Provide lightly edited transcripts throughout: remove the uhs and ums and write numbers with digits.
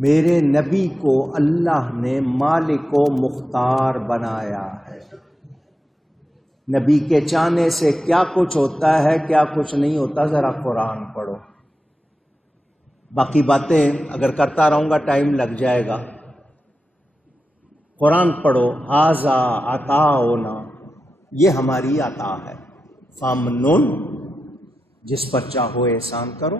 میرے نبی کو اللہ نے مالک و مختار بنایا ہے۔ نبی کے چاہنے سے کیا کچھ ہوتا ہے کیا کچھ نہیں ہوتا، ذرا قرآن پڑھو۔ باقی باتیں اگر کرتا رہوں گا ٹائم لگ جائے گا۔ قرآن پڑھو۔ ھذا عطاؤنا، یہ ہماری عطا ہے۔ فامنن، جس پر چاہو احسان کرو،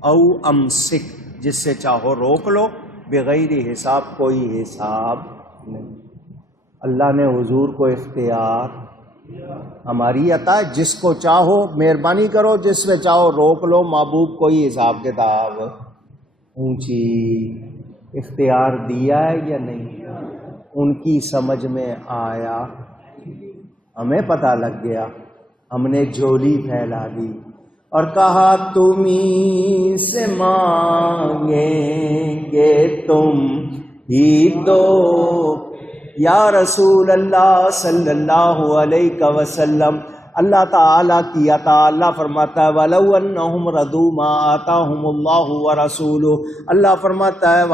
او امسک، جس سے چاہو روک لو، بغیر حساب، کوئی حساب نہیں۔ اللہ نے حضور کو اختیار، ہماری عطا، جس کو چاہو مہربانی کرو، جس میں چاہو روک لو، محبوب کوئی حساب کتاب اونچی اختیار دیا ہے یا نہیں؟ ان کی سمجھ میں آیا، ہمیں پتہ لگ گیا، ہم نے جھولی پھیلا دی اور کہا تمہیں سے مانگیں گے تم ہی دو یا رسول اللہ صلی اللہ علیہ وسلم۔ اللہ تعالیٰ کی عطا، اللہ فرماتا ہے وَلَوْ أَنَّهُمْ رَضُوا مَا آتَاهُمُ اللَّهُ وَرَسُولُهُ، اللہ فرماتا ہے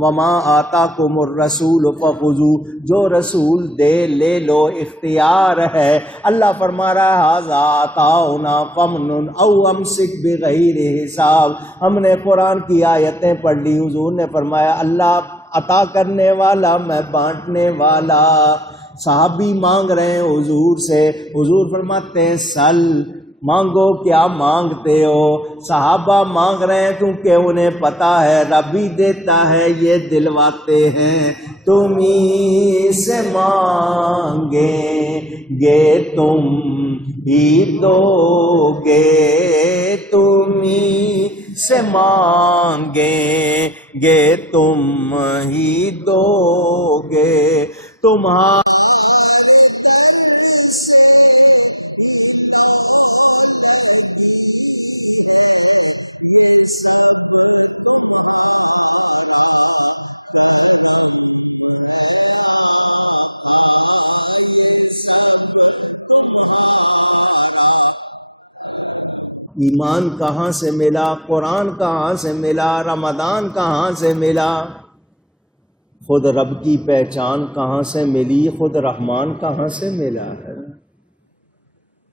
وَمَا آتَاكُمُ الرَّسُولُ فَخُذُوهُ، جو رسول دے لے لو، اختیار ہے۔ اللہ فرما رہا ہے ھذا عطاؤنا فامنن او امسک بغیر حساب۔ ہم نے قرآن کی آیتیں پڑھ لی، حضور نے فرمایا اللہ عطا کرنے والا، میں بانٹنے والا۔ صحابی مانگ رہے ہیں حضور سے، حضور فرماتے ہیں سل، مانگو کیا مانگتے ہو۔ صحابہ مانگ رہے ہیں کیونکہ انہیں پتا ہے رب ہی دیتا ہے، یہ دلواتے ہیں۔ تم ہی سے مانگیں گے تم ہی دو گے، تم ہی سے مانگیں گے تم ہی دو گے، تمہارا ایمان کہاں سے ملا، قرآن کہاں سے ملا، رمضان کہاں سے ملا، خود رب کی پہچان کہاں سے ملی، خود رحمان کہاں سے ملا ہے۔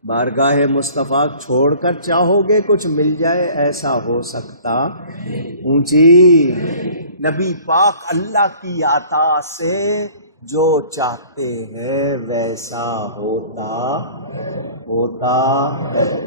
بارگاہ مصطفیٰ چھوڑ کر چاہو گے کچھ مل جائے، ایسا ہو سکتا اونچی نبی پاک اللہ کی عطا سے جو چاہتے ہیں ویسا ہوتا ہے۔